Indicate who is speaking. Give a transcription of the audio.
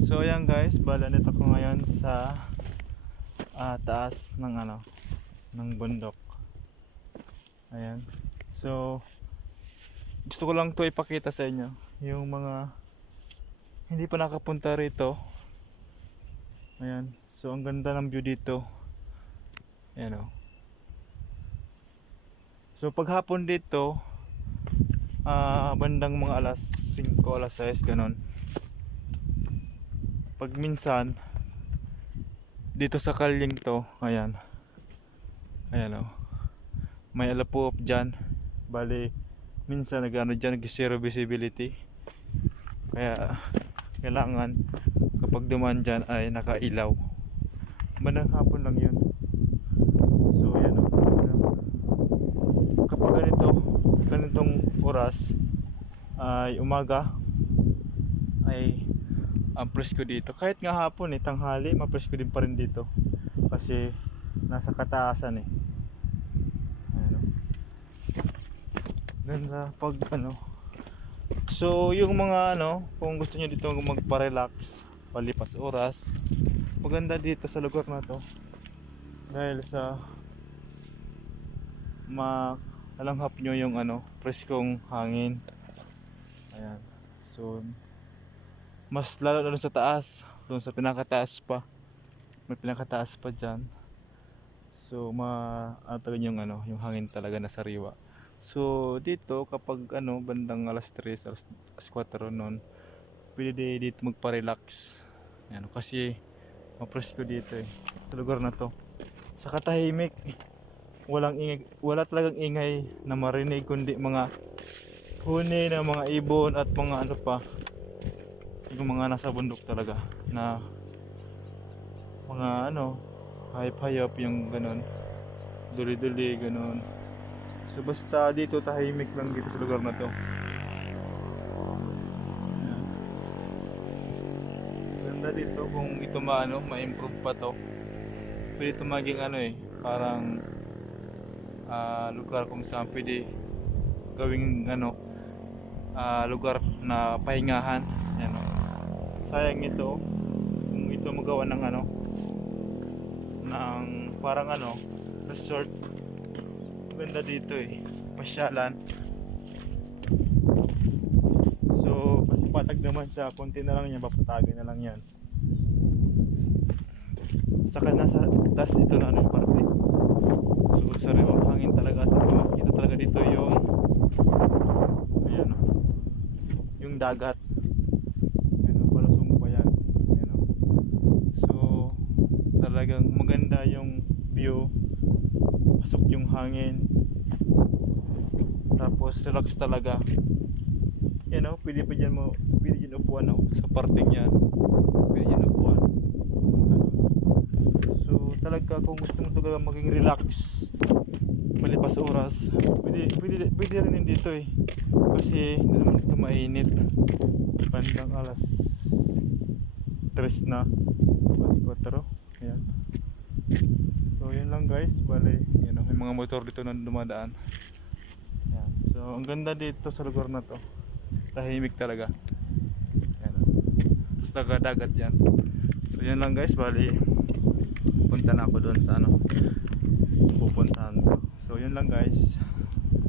Speaker 1: So ayan guys, bala nito ko ngayon sa ah, taas ng ano ng bundok. Ayan. So gusto ko lang to ipakita sa inyo yung mga hindi pa nakapunta rito. Ayan. So ang ganda ng view dito. Ayan oh. So paghapon dito ah bandang mga alas 5, alas 6 ganon pag minsan dito sa kalyeng to ayan. Ayan o may alapuop dyan. Bali minsan nag ano dyan nag zero visibility. Kaya kailangan kapag dumaan dyan ay nakailaw. Bandang hapon lang yun. So ayan o kapag ganito ganitong oras ay umaga ay ang presko dito. Kahit nga hapon eh, tanghali, mapresko din pa rin dito. Kasi nasa kataasan eh. Ano. Ganda pag ano. So, yung mga ano, kung gusto niyo dito magpa-relax, palipas oras, maganda dito sa lugar na to. Dahil sa makalanghap nyo yung ano, preskong hangin. Ayan. So, mas lalo na sa taas. Doon sa pinakataas pa. May pinakataas pa dyan. So ma ano yung ano yung hangin talaga na sariwa. So dito kapag ano bandang alas 3 alas, alas 4 noon pwede dito magpa-relax. Yan kasi mapresko dito eh sa lugar na to. Sa katahimik walang ingay wala talagang ingay na marinig kundi mga huni ng mga ibon at mga ano pa yung mga nasa bundok talaga na mga ano hayop-hayop yung ganun. Duli-duli ganun. So basta dito tahimik lang dito sa lugar na to. Ganda dito kung ito maano ma-improve pa to. Pwede ito maging ano eh parang ah, lugar kung saan pwede gawing ano ah, lugar na pahingahan. Yan o sayang ito. Kung ito magawa ng ano ng parang ano resort. Ganda dito eh. Pasyalan. So pasipatag naman sa konti na lang yan. Papatagin na lang yan. Saka nasa taas ito na ano yung parte. So sariwang hangin talaga sa kita talaga dito yung ayan yung dagat Ayan o, palusong pa yan. Ayan o. So, talagang maganda yung view. Pasok yung hangin. Tapos, relax talaga. Yan o, pwede pa dyan mo, pwede dyan upuan o, sa parting yan. Pwede dyan upuan. So, talaga kung gusto mo talaga maging relax, malipas oras, pwede, pwede, pwede rin dito eh. Kasi, hindi naman ito mainit bandang alas 3 na alas 4 ayan so yun lang guys bale. Yan o, may mga motor dito na dumadaan. Ayan. so ang ganda dito sa lugar na to. Tahimik talaga. Ayan o. tapos nagadagat yan. So yun lang guys bale. Punta na ako doon sa ano. Pupuntahan ko. So yun lang guys